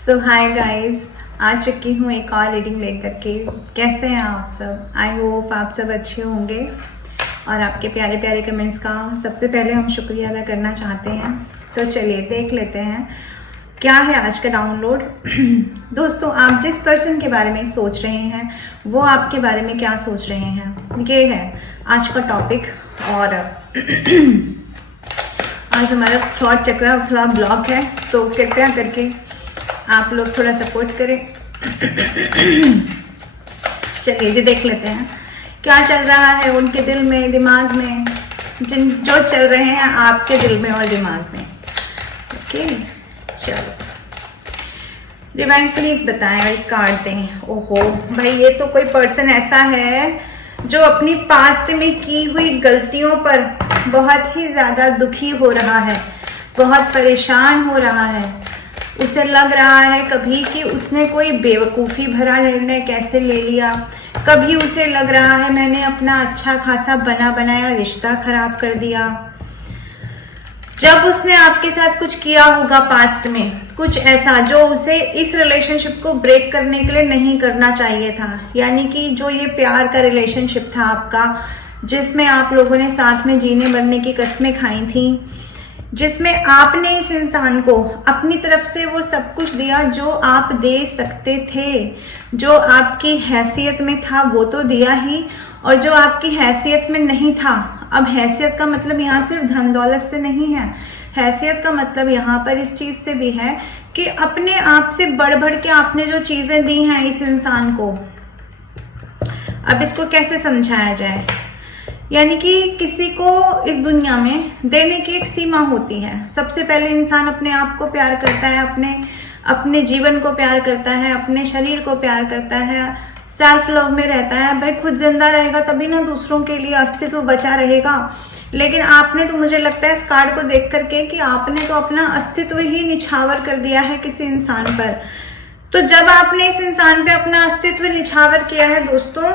सो hi guys, आ चुकी हूँ एक और रीडिंग लेकर के। कैसे हैं आप सब? आई होप आप सब अच्छे होंगे और आपके प्यारे प्यारे कमेंट्स का सबसे पहले हम शुक्रिया अदा करना चाहते हैं। तो चलिए देख लेते हैं क्या है आज का डाउनलोड। दोस्तों, आप जिस पर्सन के बारे में सोच रहे हैं वो आपके बारे में क्या सोच रहे हैं, ये है आज का टॉपिक। और आज हमारा थॉट चक्र थोड़ा ब्लॉक है, तो कृपया करके आप लोग थोड़ा सपोर्ट करें। चलिए जी देख लेते हैं क्या चल रहा है उनके दिल में, दिमाग में, जो चल रहे हैं आपके दिल में और दिमाग में। ओके, चलो डिवाइन प्लीज बताएं, एक कार्ड दें। ओहो भाई, ये तो कोई पर्सन ऐसा है जो अपनी पास्ट में की हुई गलतियों पर बहुत ही ज्यादा दुखी हो रहा है, बहुत परेशान हो रहा है। उसे लग रहा है कभी कि उसने कोई बेवकूफ़ी भरा निर्णय कैसे ले लिया, कभी उसे लग रहा है मैंने अपना अच्छा खासा बना बनाया रिश्ता खराब कर दिया। जब उसने आपके साथ कुछ किया होगा पास्ट में, कुछ ऐसा जो उसे इस रिलेशनशिप को ब्रेक करने के लिए नहीं करना चाहिए था, यानी कि जो ये प्यार का रिलेशनशिप था आपका, जिसमें आप लोगों ने साथ में जीने मरने की कस्में खाई थी, जिसमें आपने इस इंसान को अपनी तरफ से वो सब कुछ दिया जो आप दे सकते थे, जो आपकी हैसियत में था वो तो दिया ही, और जो आपकी हैसियत में नहीं था। अब हैसियत का मतलब यहाँ सिर्फ धन दौलत से नहीं है, हैसियत का मतलब यहाँ पर इस चीज़ से भी है कि अपने आप से बढ़ बढ़ के आपने जो चीज़ें दी हैं इस इंसान को। अब इसको कैसे समझाया जाए, यानी कि किसी को इस दुनिया में देने की एक सीमा होती है। सबसे पहले इंसान अपने आप को प्यार करता है, अपने जीवन को प्यार करता है, अपने शरीर को प्यार करता है, सेल्फ लव में रहता है। भाई खुद जिंदा रहेगा तभी ना दूसरों के लिए अस्तित्व बचा रहेगा। लेकिन आपने तो, मुझे लगता है इस कार्ड को देख करके, कि आपने तो अपना अस्तित्व ही निछावर कर दिया है किसी इंसान पर। तो जब आपने इस इंसान पे अपना अस्तित्व निछावर किया है दोस्तों,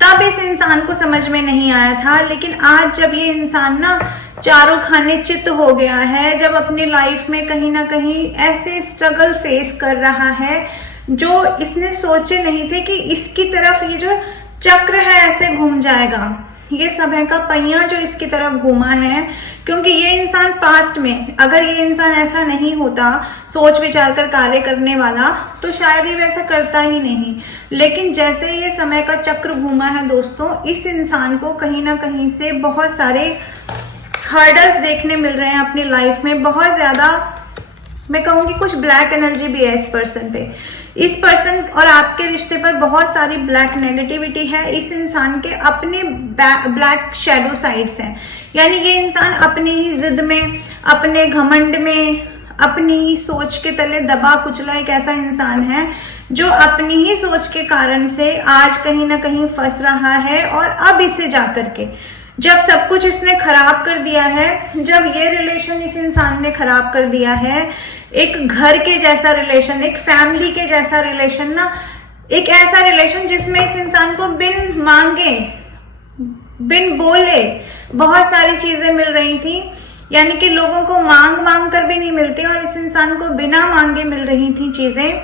तब इस इंसान को समझ में नहीं आया था। लेकिन आज जब ये इंसान ना चारों खाने चित हो गया है, जब अपनी लाइफ में कहीं ना कहीं ऐसे स्ट्रगल फेस कर रहा है जो इसने सोचे नहीं थे कि इसकी तरफ ये जो चक्र है ऐसे घूम जाएगा, ये समय का पहिया जो इसकी तरफ घूमा है। क्योंकि ये इंसान पास्ट में, अगर ये इंसान ऐसा नहीं होता, सोच विचार कर कार्य करने वाला, तो शायद ये वैसा करता ही नहीं। लेकिन जैसे ये समय का चक्र घूमा है दोस्तों, इस इंसान को कहीं ना कहीं से बहुत सारे हर्डल्स देखने मिल रहे हैं अपनी लाइफ में। बहुत ज्यादा, मैं कहूँगी कुछ ब्लैक एनर्जी भी है इस पर्सन पे। इस पर्सन और आपके रिश्ते पर बहुत सारी ब्लैक नेगेटिविटी है। इस इंसान के अपने ब्लैक शैडो साइड्स हैं, यानी ये इंसान अपनी ही जिद में, अपने घमंड में, अपनी ही सोच के तले दबा कुचला एक ऐसा इंसान है जो अपनी ही सोच के कारण से आज कहीं ना कहीं फंस रहा है। और अब इसे जाकर के, जब सब कुछ इसने खराब कर दिया है, जब ये रिलेशन इस इंसान ने खराब कर दिया है, एक घर के जैसा रिलेशन, एक फैमिली के जैसा रिलेशन ना, एक ऐसा रिलेशन जिसमें इस इंसान को बिन मांगे, बिन बोले बहुत सारी चीजें मिल रही थी, यानी कि लोगों को मांग मांग कर भी नहीं मिलती, और इस इंसान को बिना मांगे मिल रही थी चीजें।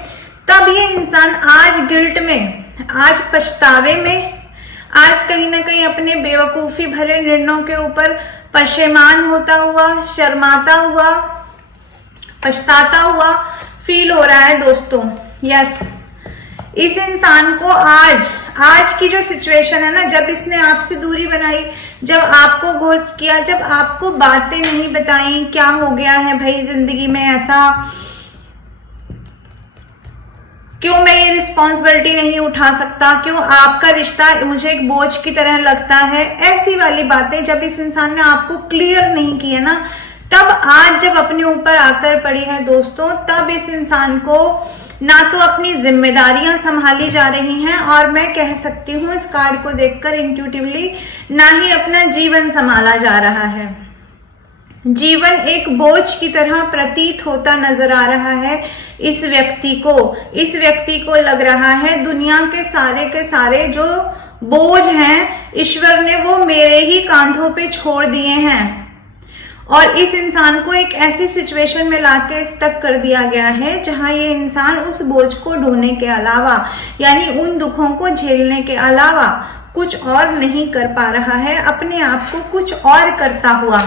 तब ये इंसान आज गिल्ट में, आज पछतावे में, आज कहीं ना कहीं अपने बेवकूफी भरे निर्णयों के ऊपर पशेमान होता हुआ, शर्माता हुआ, पछताता हुआ फील हो रहा है दोस्तों। यस, इस इंसान को आज की जो सिचुएशन है ना, जब इसने आपसे दूरी बनाई, जब आपको घोस्ट किया, जब आपको बातें नहीं बताई, क्या हो गया है भाई जिंदगी में ऐसा, क्यों मैं ये रिस्पॉन्सिबिलिटी नहीं उठा सकता, क्यों आपका रिश्ता मुझे एक बोझ की तरह लगता है, ऐसी वाली बातें जब इस इंसान ने आपको क्लियर नहीं किया ना, तब आज जब अपने ऊपर आकर पड़ी है दोस्तों, तब इस इंसान को ना तो अपनी जिम्मेदारियां संभाली जा रही हैं, और मैं कह सकती हूँ इस कार्ड को देखकर इंट्यूटिवली, ना ही अपना जीवन संभाला जा रहा है। जीवन एक बोझ की तरह प्रतीत होता नजर आ रहा है इस व्यक्ति को। इस व्यक्ति को लग रहा है दुनिया के सारे जो बोझ हैं ईश्वर ने वो मेरे ही कांधों पे छोड़ दिए हैं, और इस इंसान को एक ऐसी सिचुएशन में लाके स्टक कर दिया गया है जहां ये इंसान उस बोझ को ढोने के अलावा, यानी उन दुखों को झेलने के अलावा कुछ और नहीं कर पा रहा है। अपने आप को कुछ और करता हुआ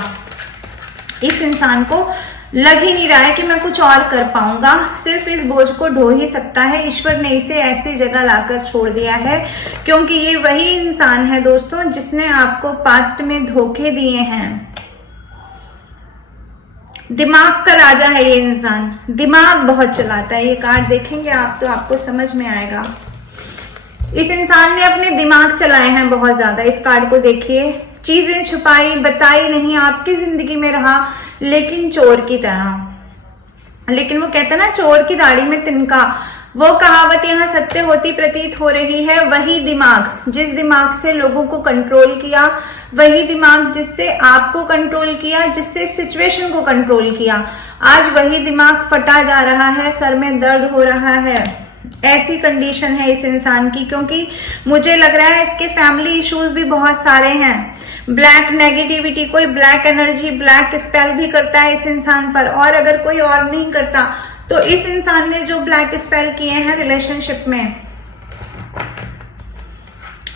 इस इंसान को लग ही नहीं रहा है कि मैं कुछ और कर पाऊंगा, सिर्फ इस बोझ को ढो ही सकता है। ईश्वर ने इसे ऐसी जगह लाकर छोड़ दिया है क्योंकि ये वही इंसान है दोस्तों जिसने आपको पास्ट में धोखे दिए हैं। दिमाग का राजा है ये इंसान, दिमाग बहुत चलाता है। ये कार्ड देखेंगे आप तो आपको समझ में आएगा। इस इंसान ने अपने दिमाग चलाए हैं बहुत ज्यादा। इस कार्ड को देखिए, चीजें छुपाई बताई नहीं, आपकी जिंदगी में रहा लेकिन चोर की तरह। लेकिन वो कहते हैं ना, चोर की दाढ़ी में तिनका, वो कहावत यहाँ सत्य होती प्रतीत हो रही है। वही दिमाग जिस दिमाग से लोगों को कंट्रोल किया, वही दिमाग जिससे आपको कंट्रोल किया, जिससे सिचुएशन को कंट्रोल किया, आज वही दिमाग फटा जा रहा है, सर में दर्द हो रहा है। ऐसी कंडीशन है इस इंसान की, क्योंकि मुझे लग रहा है इसके फैमिली इश्यूज भी बहुत सारे हैं। ब्लैक नेगेटिविटी, कोई ब्लैक एनर्जी, ब्लैक स्पेल भी करता है इस इंसान पर, और अगर कोई और नहीं करता तो इस इंसान ने जो ब्लैक स्पेल किए हैं रिलेशनशिप में,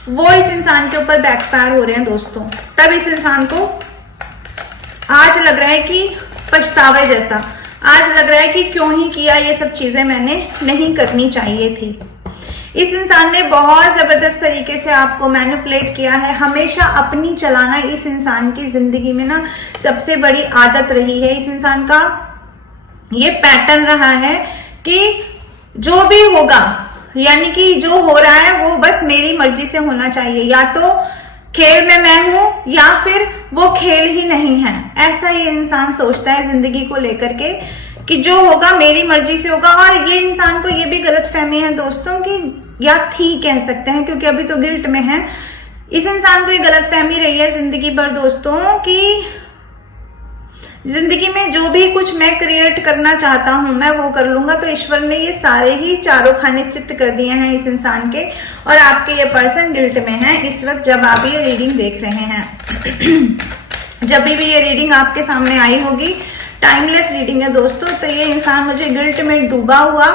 वो इस इंसान के ऊपर बैकफायर हो रहे हैं दोस्तों। तब इस इंसान को आज लग रहा है कि पछतावे जैसा, आज लग रहा है कि क्यों ही किया, ये सब चीजें मैंने नहीं करनी चाहिए थी। इस इंसान ने बहुत जबरदस्त तरीके से आपको मैनिपुलेट किया है। हमेशा अपनी चलाना इस इंसान की जिंदगी में ना सबसे बड़ी आदत रही है। इस इंसान का ये पैटर्न रहा है कि जो भी होगा, यानी कि जो हो रहा है वो बस मेरी मर्जी से होना चाहिए, या तो खेल में मैं हूं या फिर वो खेल ही नहीं है। ऐसा ये इंसान सोचता है जिंदगी को लेकर के कि जो होगा मेरी मर्जी से होगा। और ये इंसान को ये भी गलतफहमी है दोस्तों कि, या थी कह सकते हैं क्योंकि अभी तो गिल्ट में है, इस इंसान को ये गलतफहमी रही है जिंदगी भर दोस्तों कि जिंदगी में जो भी कुछ मैं क्रिएट करना चाहता हूं मैं वो कर लूंगा। तो ईश्वर ने ये सारे ही चारों खाने चित्त कर दिए हैं इस इंसान के, और आपके ये पर्सन गिल्ट में है इस वक्त जब आप ये रीडिंग देख रहे हैं। जब भी ये रीडिंग आपके सामने आई होगी, टाइमलेस रीडिंग है दोस्तों, तो ये इंसान मुझे गिल्ट में डूबा हुआ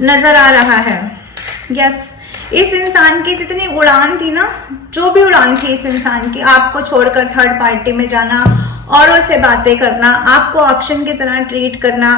नजर आ रहा है। यस, इस इंसान की जितनी उड़ान थी ना, जो भी उड़ान थी इस इंसान की, आपको छोड़कर थर्ड पार्टी में जाना, औरों से बातें करना, आपको ऑप्शन की तरह ट्रीट करना,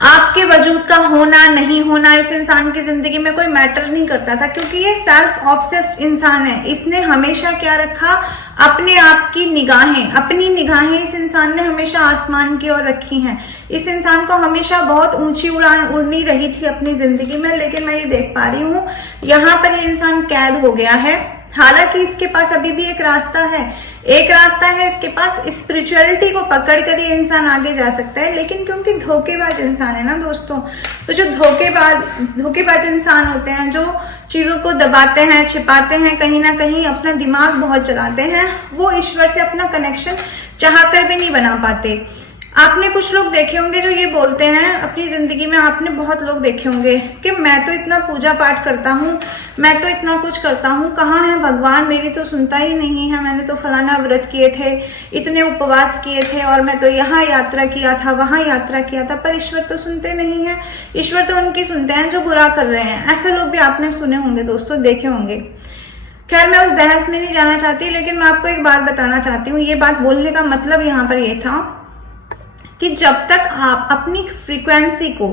आपके वजूद का होना नहीं होना इस इंसान की जिंदगी में कोई मैटर नहीं करता था, क्योंकि ये सेल्फ ऑब्सेस्ड इंसान है। इसने हमेशा क्या रखा, अपने आप की निगाहें, अपनी निगाहें इस इंसान ने हमेशा आसमान की ओर रखी हैं। इस इंसान को हमेशा बहुत ऊंची उड़ान उड़नी रही थी अपनी जिंदगी में, लेकिन मैं ये देख पा रही हूँ यहाँ पर ये इंसान कैद हो गया है। हालांकि इसके पास अभी भी एक रास्ता है, एक रास्ता है इसके पास, स्पिरिचुअलिटी को पकड़कर ये इंसान आगे जा सकता है। लेकिन क्योंकि धोखेबाज इंसान है ना दोस्तों, तो जो धोखेबाज इंसान होते हैं, जो चीजों को दबाते हैं, छिपाते हैं, कहीं ना कहीं अपना दिमाग बहुत चलाते हैं, वो ईश्वर से अपना कनेक्शन चाहकर भी नहीं बना पाते। आपने कुछ लोग देखे होंगे जो ये बोलते हैं अपनी जिंदगी में, आपने बहुत लोग देखे होंगे कि मैं तो इतना पूजा पाठ करता हूँ, मैं तो इतना कुछ करता हूँ, कहाँ है भगवान, मेरी तो सुनता ही नहीं है, मैंने तो फलाना व्रत किए थे, इतने उपवास किए थे, और मैं तो यहाँ यात्रा किया था, वहां यात्रा किया था, पर ईश्वर तो सुनते नहीं है। ईश्वर तो उनकी सुनते हैं जो बुरा कर रहे हैं। ऐसे लोग भी आपने सुने होंगे दोस्तों, देखे होंगे। खैर, मैं उस बहस में नहीं जाना चाहती, लेकिन मैं आपको एक बात बताना चाहती हूँ। ये बात बोलने का मतलब यहाँ पर ये था कि जब तक आप अपनी फ्रीक्वेंसी को,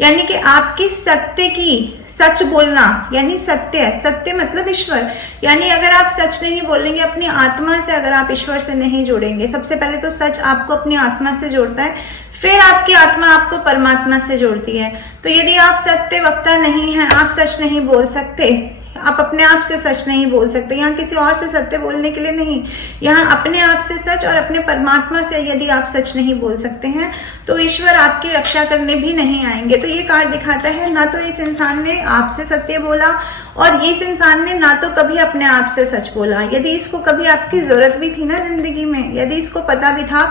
यानी कि आपकी सत्य की, सच बोलना यानी सत्य मतलब ईश्वर, यानी अगर आप सच नहीं बोलेंगे अपनी आत्मा से, अगर आप ईश्वर से नहीं जोड़ेंगे, सबसे पहले तो सच आपको अपनी आत्मा से जोड़ता है, फिर आपकी आत्मा आपको परमात्मा से जोड़ती है। तो यदि आप सत्य वक्ता नहीं हैं, आप सच नहीं बोल सकते, आप अपने आप से सच नहीं बोल सकते, यहाँ किसी और से सत्य बोलने के लिए नहीं, यहाँ अपने आप से सच और अपने परमात्मा से यदि आप सच नहीं बोल सकते हैं तो ईश्वर आपकी रक्षा करने भी नहीं आएंगे। तो ये कार्ड दिखाता है ना तो इस इंसान ने आपसे सत्य बोला, और इस इंसान ने ना तो कभी अपने आप से सच बोला। यदि इसको कभी आपकी जरूरत भी थी ना जिंदगी में, यदि इसको पता भी था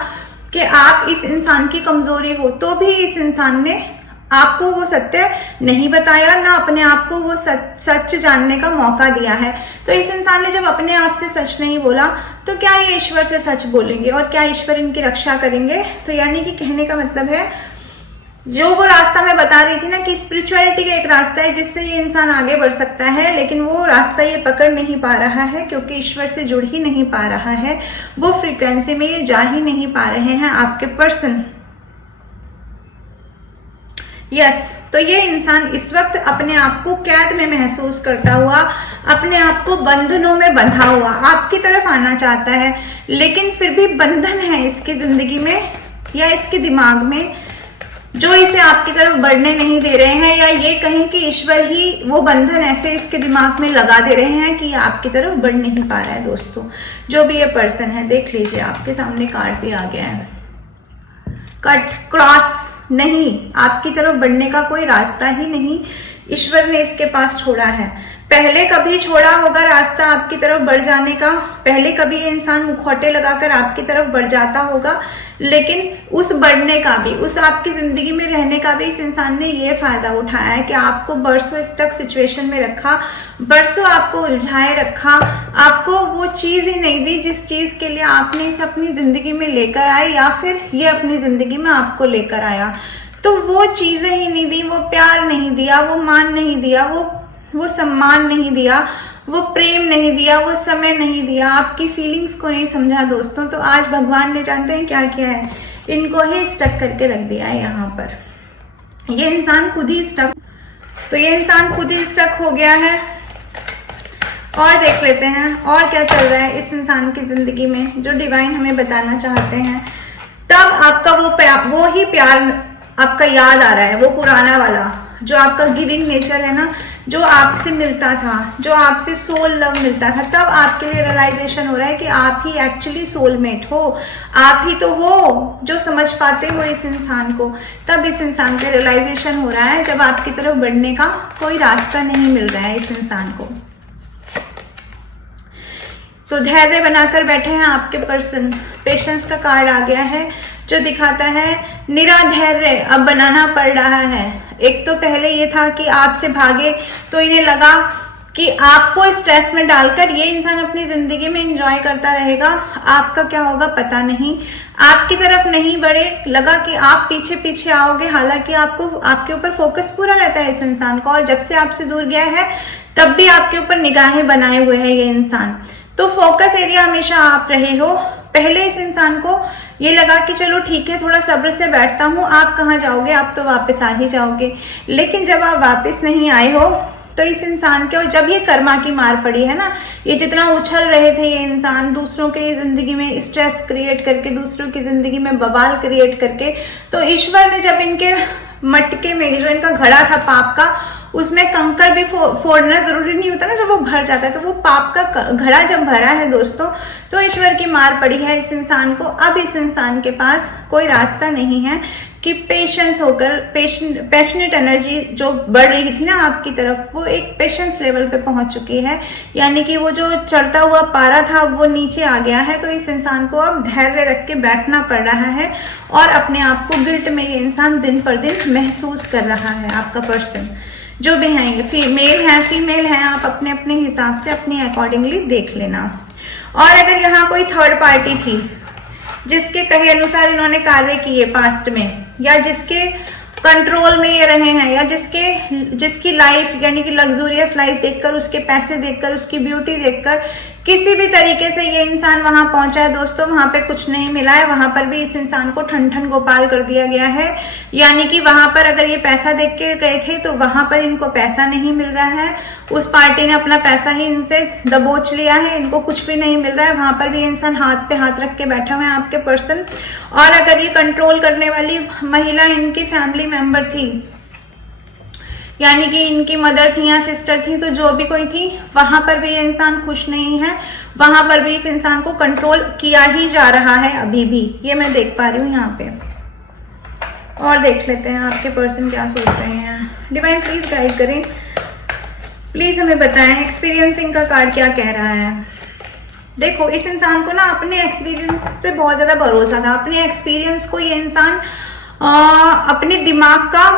कि आप इस इंसान की कमजोरी हो, तो भी इस इंसान ने आपको वो सत्य नहीं बताया, ना अपने आप को वो सच जानने का मौका दिया है। तो इस इंसान ने जब अपने आप से सच नहीं बोला तो क्या ये ईश्वर से सच बोलेंगे और क्या ईश्वर इनकी रक्षा करेंगे? तो यानी कि कहने का मतलब है, जो वो रास्ता मैं बता रही थी ना कि स्पिरिचुअलिटी का एक रास्ता है जिससे ये इंसान आगे बढ़ सकता है, लेकिन वो रास्ता ये पकड़ नहीं पा रहा है क्योंकि ईश्वर से जुड़ ही नहीं पा रहा है, वो फ्रीक्वेंसी में ये जा ही नहीं पा रहे हैं आपके पर्सन। यस, तो ये इंसान इस वक्त अपने आप को कैद में महसूस करता हुआ, अपने आप को बंधनों में बंधा हुआ आपकी तरफ आना चाहता है, लेकिन फिर भी बंधन है इसकी जिंदगी में या इसके दिमाग में जो इसे आपकी तरफ बढ़ने नहीं दे रहे हैं, या ये कहें कि ईश्वर ही वो बंधन ऐसे इसके दिमाग में लगा दे रहे हैं कि ये आपकी तरफ बढ़ नहीं पा रहा है। दोस्तों, जो भी ये पर्सन है, देख लीजिए आपके सामने कार्ड भी आ गया है, कट क्रॉस, नहीं, आपकी तरफ बढ़ने का कोई रास्ता ही नहीं ईश्वर ने इसके पास छोड़ा है। पहले कभी छोड़ा होगा रास्ता आपकी तरफ बढ़ जाने का, पहले कभी ये इंसान मुखौटे लगाकर आपकी तरफ बढ़ जाता होगा, लेकिन उस बढ़ने का भी, उस आपकी जिंदगी में रहने का भी इस इंसान ने ये फायदा उठाया है कि आपको बरसों स्टक सिचुएशन में रखा, बरसों आपको उलझाए रखा, आपको वो चीज ही नहीं दी जिस चीज के लिए आपने इसे अपनी जिंदगी में लेकर आए, या फिर ये अपनी जिंदगी में आपको लेकर आया। तो वो चीजें ही नहीं दी, वो प्यार नहीं दिया, वो मान नहीं दिया, वो सम्मान नहीं दिया, वो प्रेम नहीं दिया, वो समय नहीं दिया, आपकी फीलिंग्स को नहीं समझा। दोस्तों, तो आज भगवान ने जानते हैं क्या किया है, इनको ही स्टक करके रख दिया है यहाँ पर। ये इंसान खुद ही स्टक, तो ये इंसान खुद ही स्टक हो गया है। और देख लेते हैं और क्या चल रहा है इस इंसान की जिंदगी में जो डिवाइन हमें बताना चाहते हैं। तब आपका वो ही प्यार आपका याद आ रहा है, वो पुराना वाला जो आपका गिविंग नेचर है ना, जो आपसे मिलता था, जो आपसे सोल लव मिलता था। तब आपके लिए रियलाइजेशन हो रहा है कि आप ही एक्चुअली सोलमेट हो, आप ही तो हो जो समझ पाते हो इस इंसान को। तब इस इंसान का रियलाइजेशन हो रहा है जब आपकी तरफ बढ़ने का कोई रास्ता नहीं मिल रहा है इस इंसान को। तो धैर्य बनाकर बैठे हैं आपके पर्सन। पेशेंस का कार्ड आ गया है जो दिखाता है निराधैर्य अब बनाना पड़ रहा है। एक तो पहले ये था कि आपसे भागे तो इन्हें लगा कि आपको स्ट्रेस में डालकर ये इंसान अपनी जिंदगी में एंजॉय करता रहेगा, आपका क्या होगा पता नहीं, आपकी तरफ नहीं बढ़े, लगा कि आप पीछे पीछे आओगे। हालांकि आपको आपके ऊपर फोकस पूरा रहता है इस इंसान का, और जब से आपसे दूर गया है तब भी आपके ऊपर निगाहें बनाए हुए है ये इंसान। तो फोकस एरिया हमेशा आप रहे हो। पहले इस इंसान को ये लगा कि चलो ठीक है, थोड़ा सब्र से बैठता हूँ, आप कहाँ जाओगे, आप तो वापस आ ही जाओगे। लेकिन जब आप वापस नहीं आए हो तो इस इंसान के, जब ये कर्मा की मार पड़ी है ना, ये जितना उछल रहे थे ये इंसान दूसरों के जिंदगी में स्ट्रेस क्रिएट करके, दूसरों की जिंदगी में बवाल क्रिएट करके, तो ईश्वर ने जब इनके मटके में जो इनका घड़ा था पाप का, उसमें कंकर भी फोड़ना जरूरी नहीं होता ना, जब वो भर जाता है, तो वो पाप का घड़ा जब भरा है दोस्तों, तो ईश्वर की मार पड़ी है इस इंसान को। अब इस इंसान के पास कोई रास्ता नहीं है कि पेशेंस होकर, पैशनेट एनर्जी जो बढ़ रही थी ना आपकी तरफ, वो एक पेशेंस लेवल पे पहुंच चुकी है, यानी कि वो जो चढ़ता हुआ पारा था वो नीचे आ गया है। तो इस इंसान को अब धैर्य रख के बैठना पड़ रहा है, और अपने आप को गिल्ट में ये इंसान दिन पर दिन महसूस कर रहा है। आपका पर्सन जो भी है, ये फीमेल है फीमेल है, आप अपने अपने हिसाब से अपनी अकॉर्डिंगली देख लेना। और अगर यहाँ कोई थर्ड पार्टी थी जिसके कहे अनुसार इन्होंने कार्य किए पास्ट में, या जिसके कंट्रोल में ये रहे हैं, या जिसकी लाइफ यानी कि लग्जूरियस लाइफ देखकर, उसके पैसे देखकर, उसकी ब्यूटी देखकर किसी भी तरीके से ये इंसान वहां पहुंचा है दोस्तों, वहां पे कुछ नहीं मिला है, वहां पर भी इस इंसान को ठन ठन गोपाल कर दिया गया है। यानी कि वहां पर अगर ये पैसा देख के गए थे तो वहां पर इनको पैसा नहीं मिल रहा है, उस पार्टी ने अपना पैसा ही इनसे दबोच लिया है, इनको कुछ भी नहीं मिल रहा है। वहां पर भी इंसान हाथ पे हाथ रख के बैठा हुआ है आपके पर्सन। और अगर ये कंट्रोल करने वाली महिला इनकी फैमिली मेंबर थी, यानी कि इनकी मदर थी या सिस्टर थी, तो जो भी कोई थी, वहां पर भी ये इंसान खुश नहीं है, वहां पर भी इस इंसान को कंट्रोल किया ही जा रहा है अभी भी, ये मैं देख पा रही हूँ यहाँ पे। और देख लेते हैं आपके पर्सन क्या सोच रहे हैं। डिवाइन प्लीज गाइड करें, प्लीज हमें बताएं एक्सपीरियंसिंग का कार्ड क्या कह रहा है। देखो, इस इंसान को ना अपने एक्सपीरियंस से बहुत ज्यादा भरोसा था। अपने एक्सपीरियंस को ये इंसान अपने दिमाग का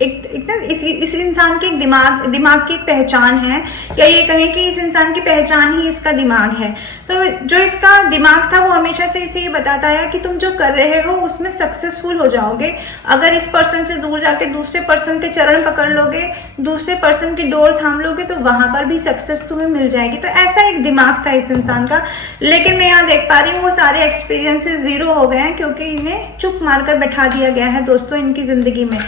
एक इस इंसान के एक दिमाग की एक पहचान है, या ये कहें कि इस इंसान की पहचान ही इसका दिमाग है। तो जो इसका दिमाग था वो हमेशा से इसे ये बताता है कि तुम जो कर रहे हो उसमें सक्सेसफुल हो जाओगे। अगर इस पर्सन से दूर जाके दूसरे पर्सन के चरण पकड़ लोगे, दूसरे पर्सन की डोर थाम लोगे, तो वहां पर भी सक्सेस तुम्हें मिल जाएगी। तो ऐसा एक दिमाग था इस इंसान का। लेकिन मैं यहाँ देख पा रही हूँ वो सारे एक्सपीरियंसेस जीरो हो गए हैं, क्योंकि इन्हें चुप मारकर बैठा दिया गया है दोस्तों इनकी जिंदगी में।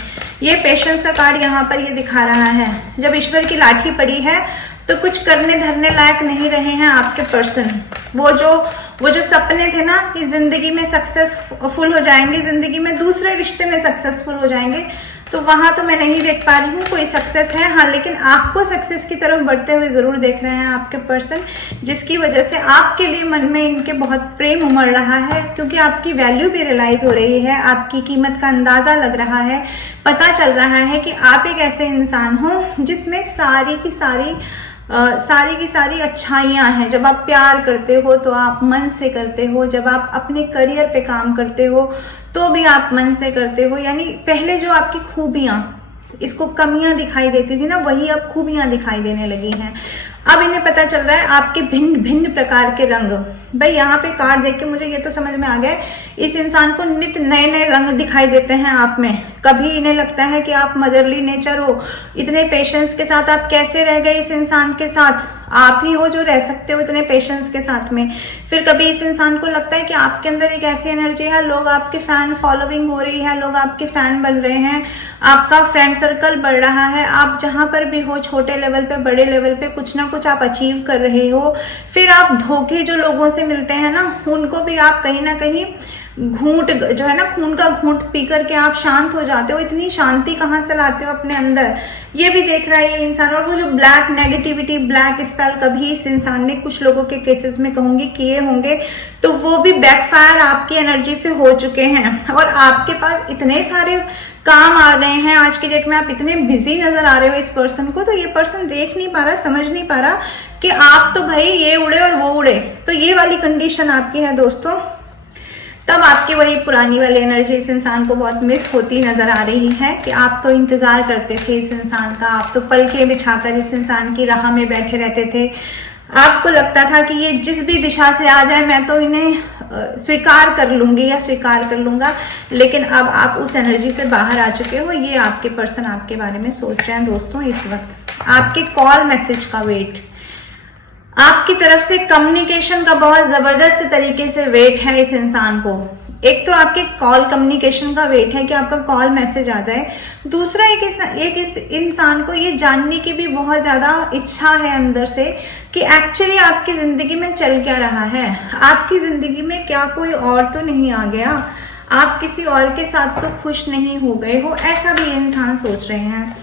ये पेशेंस का कार्ड यहाँ पर ये दिखा रहा है। जब ईश्वर की लाठी पड़ी है तो कुछ करने धरने लायक नहीं रहे हैं आपके पर्सन। वो जो सपने थे ना कि जिंदगी में सक्सेसफुल हो जाएंगे, जिंदगी में दूसरे रिश्ते में सक्सेसफुल हो जाएंगे, तो वहां तो मैं नहीं देख पा रही हूँ कोई सक्सेस है। हाँ, लेकिन आपको सक्सेस की तरफ बढ़ते हुए जरूर देख रहे हैं आपके पर्सन, जिसकी वजह से आपके लिए मन में इनके बहुत प्रेम उमड़ रहा है, क्योंकि आपकी वैल्यू भी रियलाइज हो रही है, आपकी कीमत का अंदाजा लग रहा है। पता चल रहा है कि आप एक ऐसे इंसान हो जिसमें सारी की सारी अच्छाइयाँ हैं। जब आप प्यार करते हो तो आप मन से करते हो, जब आप अपने करियर पे काम करते हो तो भी आप मन से करते हो। यानी पहले जो आपकी खूबियाँ, इसको कमियां दिखाई देती थी ना, वही अब खूबियां दिखाई देने लगी हैं। अब इन्हें पता चल रहा है आपके भिन्न भिन्न प्रकार के रंग। भाई यहाँ पे कार्ड देख के मुझे ये तो समझ में आ गया, इस इंसान को नित्य नए नए रंग दिखाई देते हैं आप में। कभी इन्हें लगता है कि आप मदरली नेचर हो, इतने पेशेंस के साथ आप कैसे रह गए इस इंसान के साथ, आप ही हो जो रह सकते हो इतने पेशेंस के साथ में। फिर कभी इस इंसान को लगता है कि आपके अंदर एक ऐसी एनर्जी है, लोग आपके फैन फॉलोइंग हो रही है, लोग आपके फैन बन रहे हैं, आपका फ्रेंड सर्कल बढ़ रहा है, आप जहां पर भी हो, छोटे लेवल पे बड़े लेवल पे कुछ ना कुछ आप अचीव कर रहे हो। फिर आप धोखे जो लोगों से मिलते हैं ना, उनको भी आप कहीं ना कहीं घूंट जो है ना, खून का घूंट पी करके आप शांत हो जाते हो। इतनी शांति कहाँ से लाते हो अपने अंदर, ये भी देख रहा है ये इंसान। और वो जो ब्लैक नेगेटिविटी, ब्लैक स्पेल कभी इस इंसान ने कुछ लोगों के केसेस में कहूंगी किए होंगे, तो वो भी बैकफायर आपकी एनर्जी से हो चुके हैं। और आपके पास इतने सारे काम आ गए हैं आज की डेट में, आप इतने बिजी नजर आ रहे हो इस पर्सन को, तो ये पर्सन देख नहीं पा रहा, समझ नहीं पा रहा कि आप तो भाई ये उड़े और वो उड़े। तो ये वाली कंडीशन आपकी है दोस्तों। तब आपकी वही पुरानी वाली एनर्जी इस इंसान को बहुत मिस होती नजर आ रही है कि आप तो इंतजार करते थे इस इंसान का, आप तो पलके बिछाकर इस इंसान की राह में बैठे रहते थे। आपको लगता था कि ये जिस भी दिशा से आ जाए मैं तो इन्हें स्वीकार कर लूंगी या स्वीकार कर लूंगा। लेकिन अब आप उस एनर्जी से बाहर आ चुके हो। ये आपके पर्सन आपके बारे में सोच रहे हैं दोस्तों इस वक्त। आपके कॉल मैसेज का वेट, आपकी तरफ से कम्युनिकेशन का बहुत जबरदस्त तरीके से वेट है इस इंसान को। एक तो आपके कॉल कम्युनिकेशन का वेट है कि आपका कॉल मैसेज आ जाए। दूसरा एक इस इंसान को ये जानने की भी बहुत ज्यादा इच्छा है अंदर से कि एक्चुअली आपकी जिंदगी में चल क्या रहा है, आपकी जिंदगी में क्या कोई और तो नहीं आ गया, आप किसी और के साथ तो खुश नहीं हो गए हो, ऐसा भी इंसान सोच रहे हैं।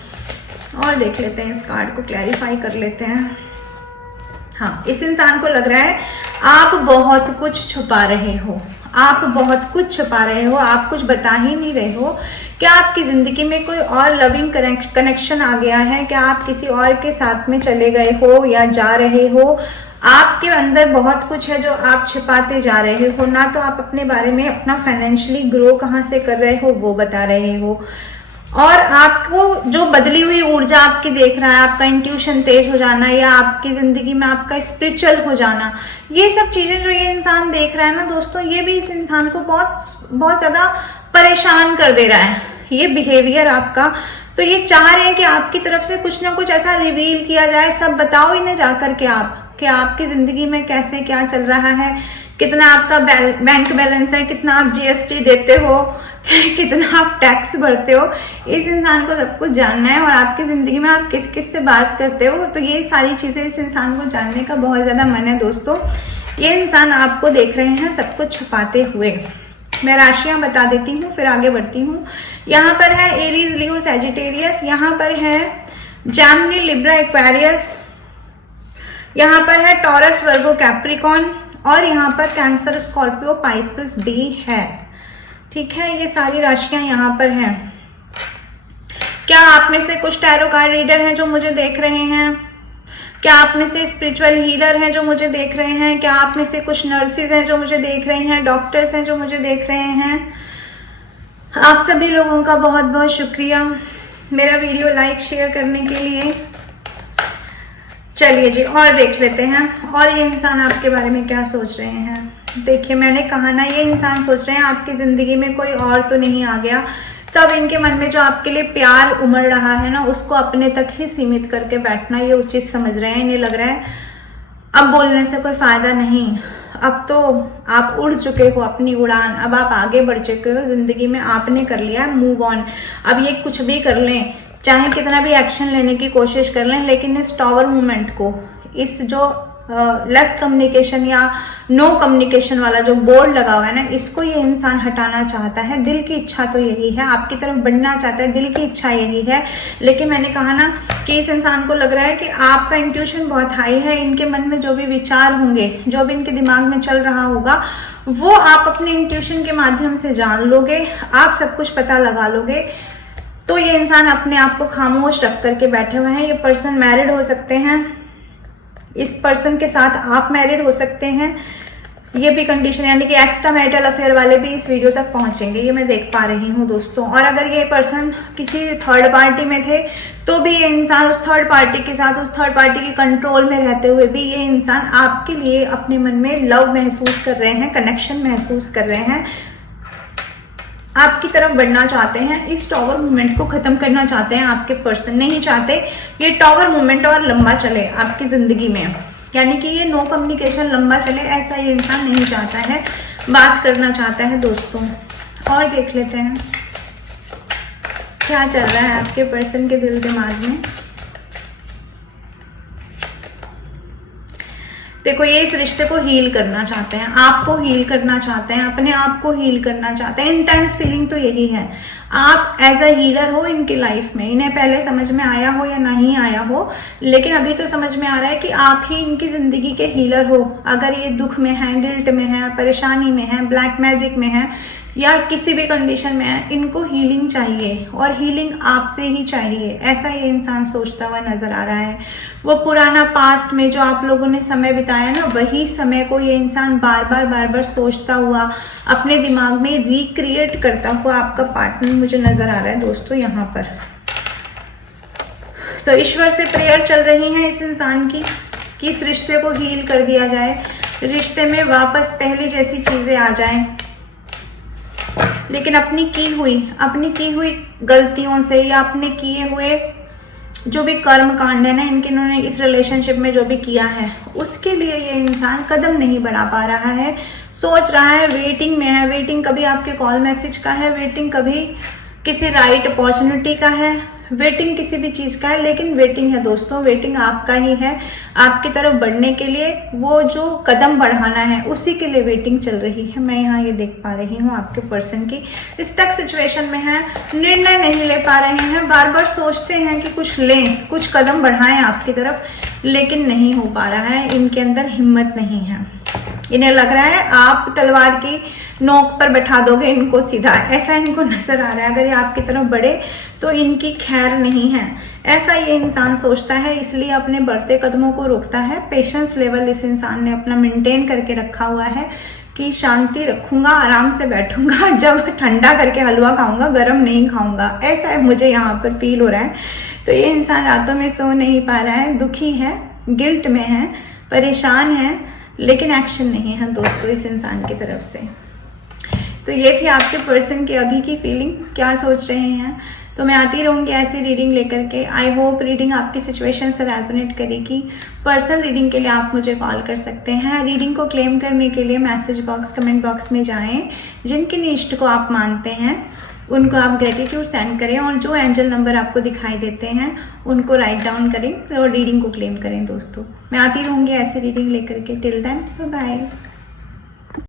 और देख लेते हैं, इस कार्ड को क्लैरिफाई कर लेते हैं। हाँ, इस इंसान को लग रहा है आप बहुत कुछ छुपा रहे हो, आप बहुत कुछ छुपा रहे हो, आप कुछ बता ही नहीं रहे हो। क्या आपकी जिंदगी में कोई और लविंग कनेक्शन आ गया है? क्या आप किसी और के साथ में चले गए हो या जा रहे हो? आपके अंदर बहुत कुछ है जो आप छिपाते जा रहे हो। ना तो आप अपने बारे में, अपना फाइनेंशियली ग्रो कहाँ से कर रहे हो वो बता रहे हो, और आपको जो बदली हुई ऊर्जा आपकी देख रहा है, आपका इंट्यूशन तेज हो जाना या आपकी जिंदगी में आपका स्पिरिचुअल हो जाना, ये सब चीजें जो ये इंसान देख रहा है ना दोस्तों, ये भी इस इंसान को बहुत बहुत ज्यादा परेशान कर दे रहा है ये बिहेवियर आपका। तो ये चाह रहे हैं कि आपकी तरफ से कुछ ना कुछ ऐसा रिवील किया जाए, सब बताओ इन्हें जाकर के आप कि आपकी जिंदगी में कैसे क्या चल रहा है, कितना आपका बैंक बैलेंस है, कितना आप जीएसटी देते हो, कितना आप टैक्स भरते हो। इस इंसान को सब कुछ जानना है। और आपकी जिंदगी में आप किस किस से बात करते हो, तो ये सारी चीजें इस इंसान को जानने का बहुत ज्यादा मन है दोस्तों। ये इंसान आपको देख रहे हैं सब कुछ छुपाते हुए। मैं राशियां बता देती हूँ फिर आगे बढ़ती हूँ। यहाँ पर है एरीज, लियो, सैजिटेरियस, यहाँ पर है जेमिनी, लिब्रा, एक्वेरियस, यहाँ पर है टॉरस, वर्गो, कैप्रिकॉन, और यहाँ पर कैंसर, स्कॉर्पियो, पाइसेस भी है। ठीक है, ये सारी राशियां यहाँ पर हैं। क्या आप में से कुछ टैरो कार्ड रीडर हैं जो मुझे देख रहे हैं? क्या आप में से स्पिरिचुअल हीलर हैं जो मुझे देख रहे हैं? क्या आप में से कुछ नर्सेज हैं जो मुझे देख रहे हैं? डॉक्टर्स हैं जो मुझे देख रहे हैं? आप सभी लोगों का बहुत बहुत शुक्रिया। मेरा वीडियो लाइक शेयर करने के लिए। चलिए जी, और देख लेते हैं और ये इंसान आपके बारे में क्या सोच रहे हैं। देखिए, मैंने कहा ना, ये इंसान सोच रहे हैं आपकी ज़िंदगी में कोई और तो नहीं आ गया, तब इनके मन में जो आपके लिए प्यार उमड़ रहा है ना, उसको अपने तक ही सीमित करके बैठना ये उचित समझ रहे हैं। इन्हें लग रहा है अब बोलने से कोई फायदा नहीं, अब तो आप उड़ चुके हो अपनी उड़ान, अब आप आगे बढ़ चुके हो ज़िंदगी में, आपने कर लिया है मूव ऑन। अब ये कुछ भी कर लें, चाहे कितना भी एक्शन लेने की कोशिश कर लें, लेकिन इस टॉवर मूवमेंट को, इस जो लेस कम्युनिकेशन या नो कम्युनिकेशन वाला जो बोर्ड लगा हुआ है ना, इसको ये इंसान हटाना चाहता है। दिल की इच्छा तो यही है, आपकी तरफ बढ़ना चाहता है, दिल की इच्छा यही है। लेकिन मैंने कहा ना कि इस इंसान को लग रहा है कि आपका इंट्यूशन बहुत हाई है, इनके मन में जो भी विचार होंगे, जो भी इनके दिमाग में चल रहा होगा, वो आप अपने इंट्यूशन के माध्यम से जान लोगे, आप सब कुछ पता लगा लोगे। तो ये इंसान अपने आप को खामोश रख करके बैठे हुए हैं। ये पर्सन मैरिड हो सकते हैं, इस पर्सन के साथ आप मैरिड हो सकते हैं, ये भी कंडीशन, यानी कि एक्स्ट्रा मैरिटल अफेयर वाले भी इस वीडियो तक पहुंचेंगे, ये मैं देख पा रही हूँ दोस्तों। और अगर ये पर्सन किसी थर्ड पार्टी में थे तो भी ये इंसान उस थर्ड पार्टी के साथ, उस थर्ड पार्टी के कंट्रोल में रहते हुए भी ये इंसान आपके लिए अपने मन में लव महसूस कर रहे हैं, कनेक्शन महसूस कर रहे हैं, आपकी तरफ बढ़ना चाहते हैं, इस टॉवर मूवमेंट को खत्म करना चाहते हैं। आपके पर्सन नहीं चाहते ये टॉवर मूवमेंट और लंबा चले आपकी जिंदगी में, यानी कि ये नो कम्युनिकेशन लंबा चले, ऐसा ये इंसान नहीं चाहता है, बात करना चाहता है दोस्तों। और देख लेते हैं क्या चल रहा है आपके पर्सन के दिल दिमाग में। देखो, ये इस रिश्ते को हील करना चाहते हैं, आपको हील करना चाहते हैं, अपने आप को हील करना चाहते हैं। इंटेंस फीलिंग तो यही है, आप एज अ हीलर हो इनकी लाइफ में। इन्हें पहले समझ में आया हो या नहीं आया हो, लेकिन अभी तो समझ में आ रहा है कि आप ही इनकी जिंदगी के हीलर हो। अगर ये दुख में है, गिल्ट में है, परेशानी में है, ब्लैक मैजिक में है, या किसी भी कंडीशन में है, इनको हीलिंग चाहिए और हीलिंग आपसे ही चाहिए, ऐसा ये इंसान सोचता हुआ नजर आ रहा है। वो पुराना पास्ट में जो आप लोगों ने समय बिताया ना, वही समय को ये इंसान बार बार सोचता हुआ अपने दिमाग में रिक्रिएट करता हुआ आपका पार्टनर मुझे नजर आ रहा है दोस्तों यहाँ पर। तो ईश्वर से प्रेयर चल रही है इस इंसान की कि इस रिश्ते को हील कर दिया जाए, रिश्ते में वापस पहले जैसी चीजें आ जाएं। लेकिन अपनी की हुई गलतियों से या अपने किए हुए जो भी कर्म कांड है ना इन्होंने इस रिलेशनशिप में जो भी किया है, उसके लिए ये इंसान कदम नहीं बढ़ा पा रहा है, सोच रहा है, वेटिंग में है। वेटिंग कभी आपके कॉल मैसेज का है, वेटिंग कभी किसी राइट अपॉर्चुनिटी का है, वेटिंग किसी भी चीज का है, लेकिन वेटिंग है दोस्तों, वेटिंग आपका ही है। आपकी तरफ बढ़ने के लिए, वो जो कदम बढ़ाना है उसी के लिए वेटिंग चल रही है। मैं यहाँ ये देख पा रही हूँ आपके पर्सन की स्टक सिचुएशन में है, निर्णय नहीं ले पा रहे हैं, बार बार सोचते हैं कि कुछ लें, कुछ कदम बढ़ाएं आपकी तरफ, लेकिन नहीं हो पा रहा है। इनके अंदर हिम्मत नहीं है, इन्हें लग रहा है आप तलवार की नोक पर बैठा दोगे इनको सीधा, ऐसा इनको नजर आ रहा है। अगर ये आपकी तरफ बढ़े तो इनकी खैर नहीं है, ऐसा ये इंसान सोचता है, इसलिए अपने बढ़ते कदमों को रोकता है। पेशेंस लेवल इस इंसान ने अपना मेंटेन करके रखा हुआ है कि शांति रखूंगा, आराम से बैठूंगा, जब ठंडा करके हलवा खाऊंगा, गर्म नहीं खाऊंगा, ऐसा है मुझे यहाँ पर फील हो रहा है। तो ये इंसान रातों में सो नहीं पा रहा है, दुखी है, गिल्ट में है, परेशान है, लेकिन एक्शन नहीं है दोस्तों इस इंसान की तरफ से। तो ये थी आपके पर्सन की अभी की फीलिंग, क्या सोच रहे हैं। तो मैं आती रहूँगी ऐसी रीडिंग लेकर के। आई होप रीडिंग आपकी सिचुएशन से रेजोनेट करेगी। पर्सनल रीडिंग के लिए आप मुझे कॉल कर सकते हैं। रीडिंग को क्लेम करने के लिए मैसेज बॉक्स, कमेंट बॉक्स में जाएं। जिनकी इष्ट को आप मानते हैं उनको आप ग्रेटिट्यूड सेंड करें, और जो एंजल नंबर आपको दिखाई देते हैं उनको राइट डाउन करें और रीडिंग को क्लेम करें दोस्तों। मैं आती रहूँगी ऐसी रीडिंग लेकर के। Till then bye bye.